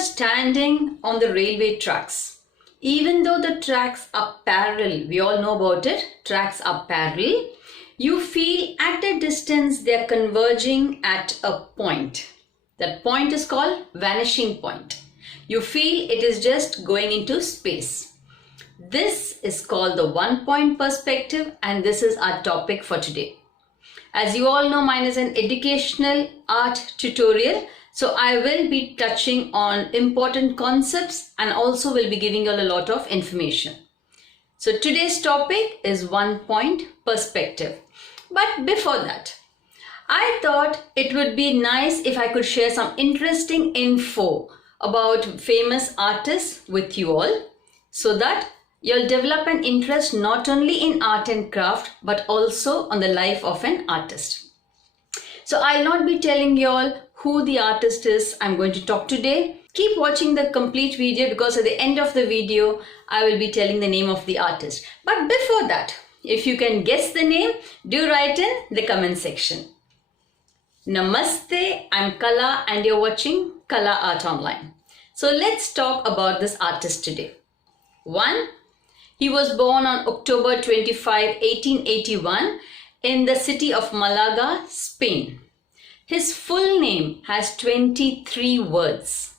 standing on the railway tracks. Even though the tracks are parallel, we all know about it, tracks are parallel, you feel at a distance they are converging at a point. That point is called vanishing point. You feel it is just going into space. This is called the one-point perspective, and this is our topic for today. As you all know, mine is an educational art tutorial. So I will be touching on important concepts and also will be giving you all a lot of information. So today's topic is one-point perspective. But before that, I thought it would be nice if I could share some interesting info about famous artists with you all, so that you'll develop an interest not only in art and craft but also on the life of an artist. So I'll not be telling you all who the artist is I'm going to talk today. Keep watching the complete video, because at the end of the video I will be telling the name of the artist. But before that, if you can guess the name, do write in the comment section. Namaste, I'm Kala and you're watching Artonline. So let's talk about this artist today. 1. He was born on October 25, 1881 in the city of Malaga, Spain. His full name has 23 words.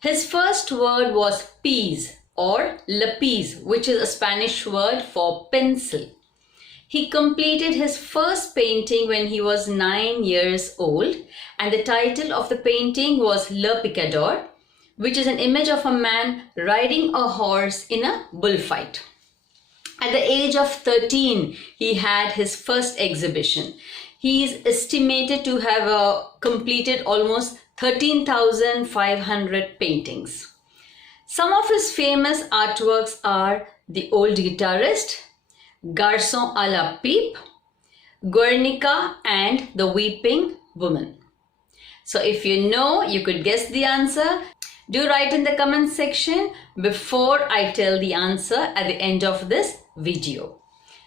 His first word was piece or lapis, which is a Spanish word for pencil. He completed his first painting when he was 9 years old, and the title of the painting was Le Picador, which is an image of a man riding a horse in a bullfight. At the age of 13, he had his first exhibition. He is estimated to have completed almost 13,500 paintings. Some of his famous artworks are The Old Guitarist, Garçon à la Pipe, Guernica, and The Weeping Woman. So if you know, you could guess the answer. Do write in the comment section before I tell the answer at the end of this video.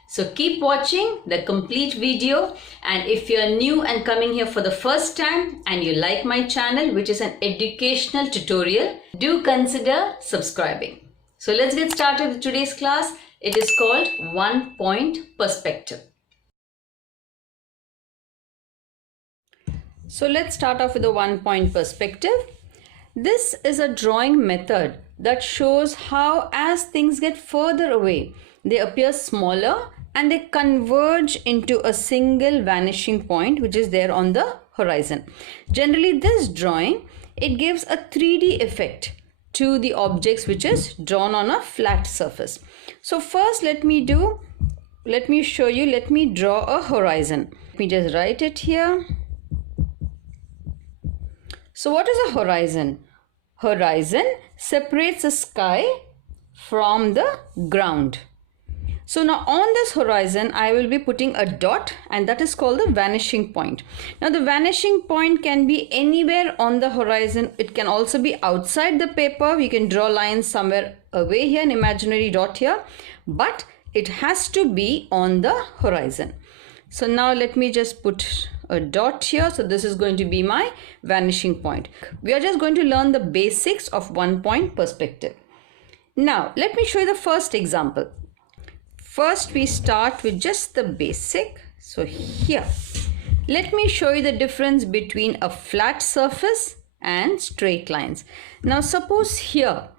So keep watching the complete video, and if you're new and coming here for the first time and you like my channel, which is an educational tutorial, do consider subscribing. So let's get started with today's class. It is called one-point perspective. So let's start off with the one-point perspective. This is a drawing method that shows how, as things get further away, they appear smaller and they converge into a single vanishing point which is there on the horizon. Generally, this drawing, it gives a 3D effect to the objects which is drawn on a flat surface. So first let me draw a horizon. Let me just write it here. So what is a horizon? Horizon separates the sky from the ground. So now on this horizon, I will be putting a dot, and that is called the vanishing point. Now the vanishing point can be anywhere on the horizon. It can also be outside the paper. We can draw lines somewhere away here, an imaginary dot here, but it has to be on the horizon. So now let me just put a dot here. So this is going to be my vanishing point. We are just going to learn the basics of one-point perspective. Now let me show you the first example. First we start with just the basic. So here, let me show you the difference between a flat surface and straight lines. Now suppose here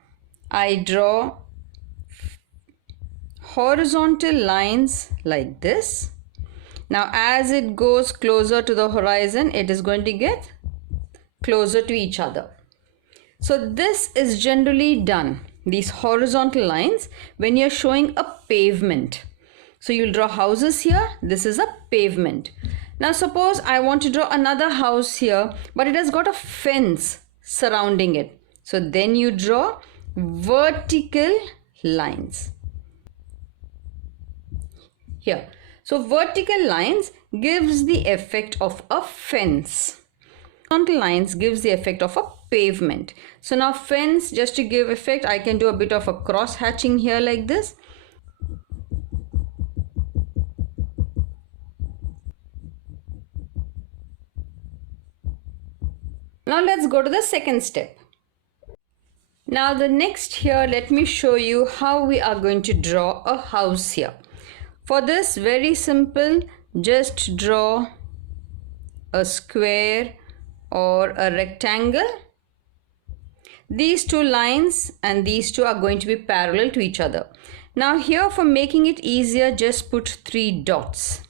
I draw horizontal lines like this. Now as it goes closer to the horizon, it is going to get closer to each other. So this is generally done, these horizontal lines, when you're showing a pavement. So you'll draw houses here. This is a pavement. Now suppose I want to draw another house here, but it has got a fence surrounding it. So then you draw vertical lines here. So vertical lines gives the effect of a fence. Horizontal lines gives the effect of a pavement. So now fence, just to give effect, I can do a bit of a cross hatching here like this. Now let's go to the second step. Now the next here, let me show you how we are going to draw a house here. For this, very simple, just draw a square or a rectangle. These two lines and these two are going to be parallel to each other. Now here, for making it easier, just put 3 dots.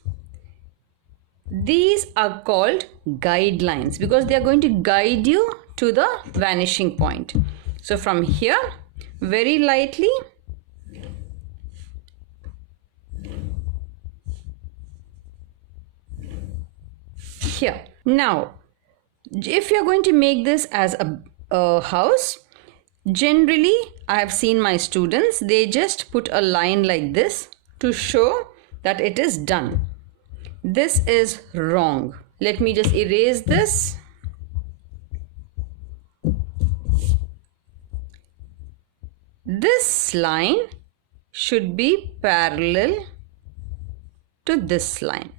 These are called guidelines because they are going to guide you to the vanishing point. So from here, very lightly, here. Now, if you're going to make this as a house, generally I have seen my students, they just put a line like this to show that it is done. This is wrong. Let me just erase this. This line should be parallel to this line.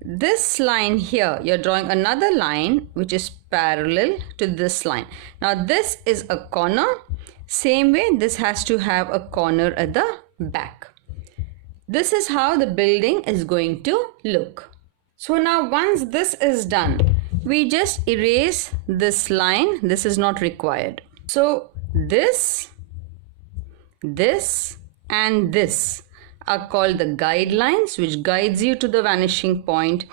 This line here, you're drawing another line which is parallel to this line. Now this is a corner. Same way, this has to have a corner at the back. This is how the building is going to look. So now once this is done, we just erase this line. This is not required. So this and this are called the guidelines, which guides you to the vanishing point.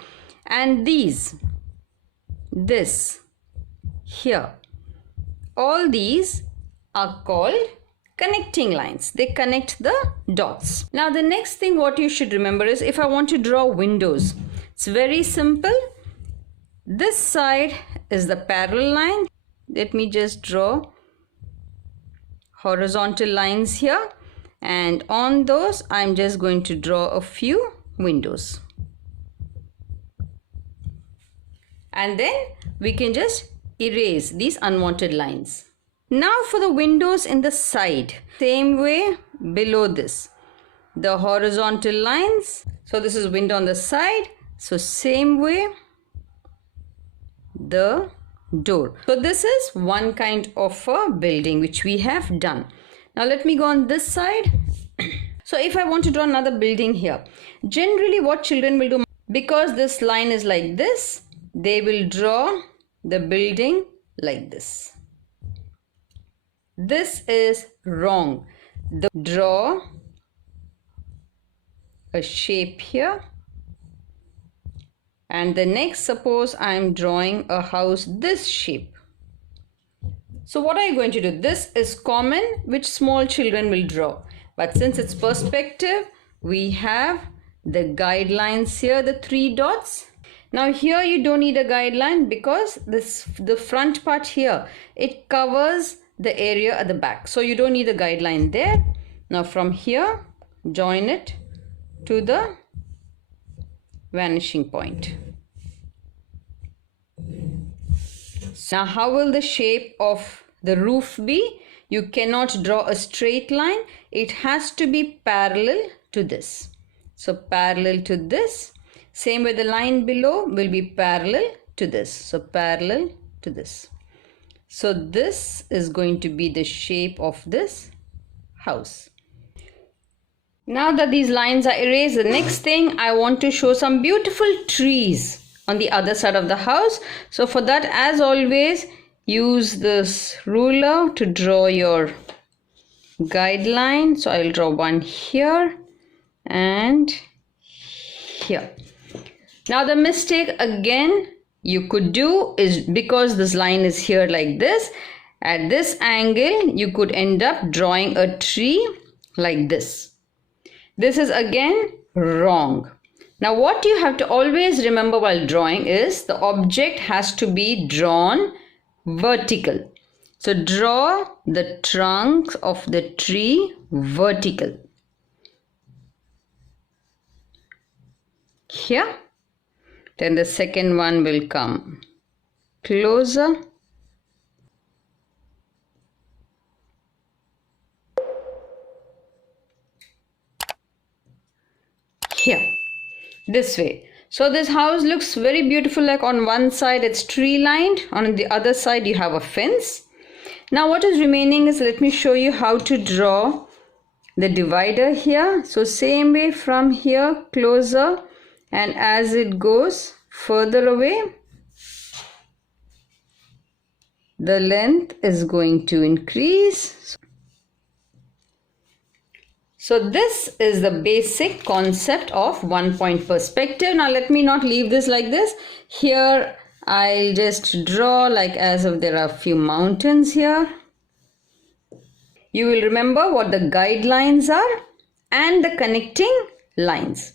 And these, this, here, all these are called connecting lines. They connect the dots. Now the next thing what you should remember is, if I want to draw windows, it's very simple. This side is the parallel line. Let me just draw horizontal lines here, and on those I'm just going to draw a few windows, and then we can just erase these unwanted lines. Now for the windows in the side, same way below this, the horizontal lines. So this is window on the side, so same way the door. So this is one kind of a building which we have done. Now let me go on this side. So if I want to draw another building here, generally what children will do, because this line is like this, they will draw the building like this. This is wrong. Draw a shape here, and the next, suppose I am drawing a house this shape. So what are you going to do? This is common, which small children will draw. But since it's perspective, we have the guidelines here, the 3 dots. Now here you don't need a guideline because the front part here, it covers the area at the back. So you don't need a guideline there. Now from here, join it to the vanishing point. Now how will the shape of the roof be? You cannot draw a straight line. It has to be parallel to this. So parallel to this. Same way the line below will be parallel to this. So parallel to this. So this is going to be the shape of this house. Now that these lines are erased, the next thing I want to show some beautiful trees on the other side of the house. So for that, as always, use this ruler to draw your guideline. So I will draw one here and here. Now the mistake again you could do is, because this line is here like this, at this angle you could end up drawing a tree like this. This is again wrong. Now what you have to always remember while drawing is the object has to be drawn vertical. So draw the trunk of the tree vertical. Here. Then the second one will come closer. Here, this way. So this house looks very beautiful, like on one side it's tree lined, on the other side you have a fence. Now what is remaining is, let me show you how to draw the divider here. So same way from here closer, and as it goes further away, the length is going to increase. So this is the basic concept of one point perspective. Now let me not leave this like this. Here I'll just draw like as if there are a few mountains here. You will remember what the guidelines are and the connecting lines.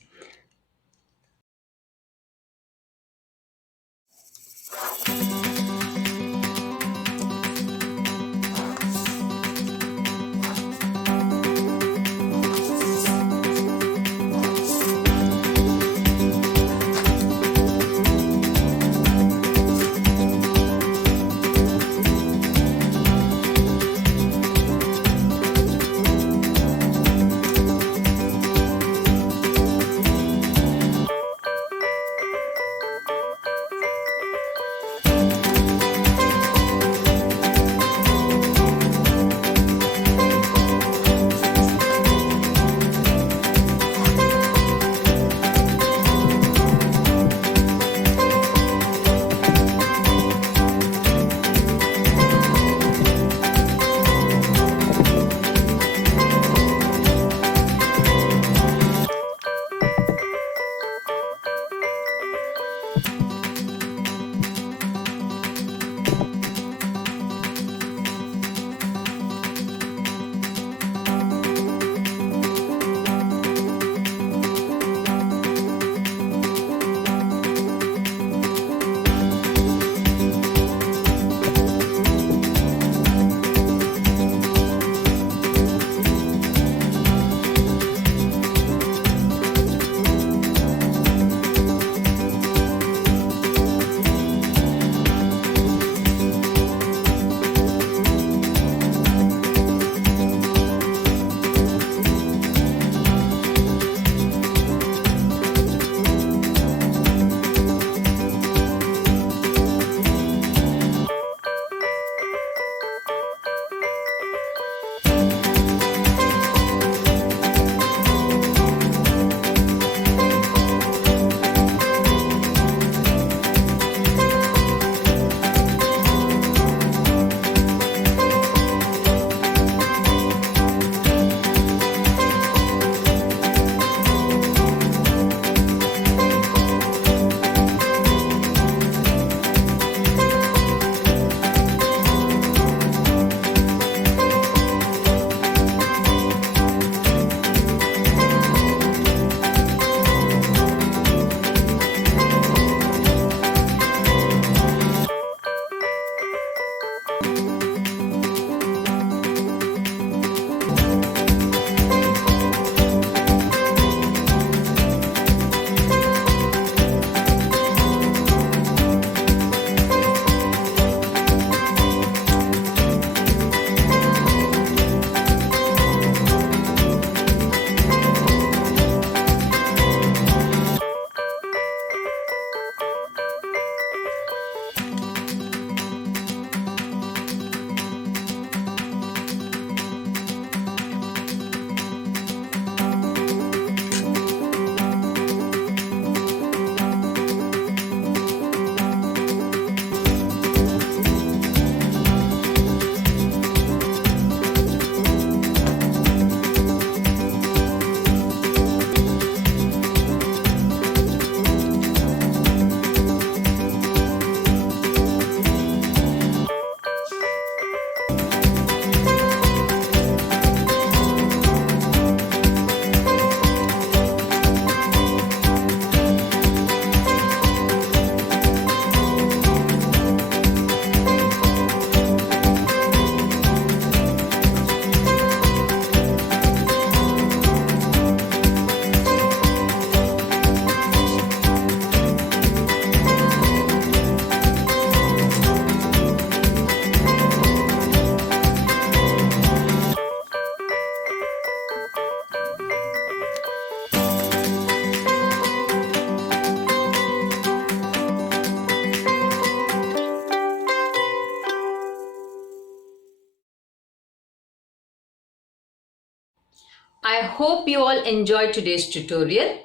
I hope you all enjoyed today's tutorial,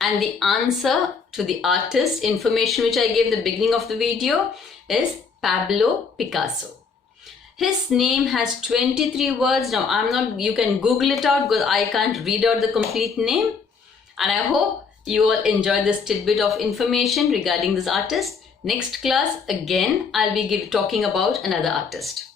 and the answer to the artist information which I gave at the beginning of the video is Pablo Picasso. His name has 23 words. Now you can Google it out because I can't read out the complete name. And I hope you all enjoyed this tidbit of information regarding this artist. Next class, again, I'll be talking about another artist.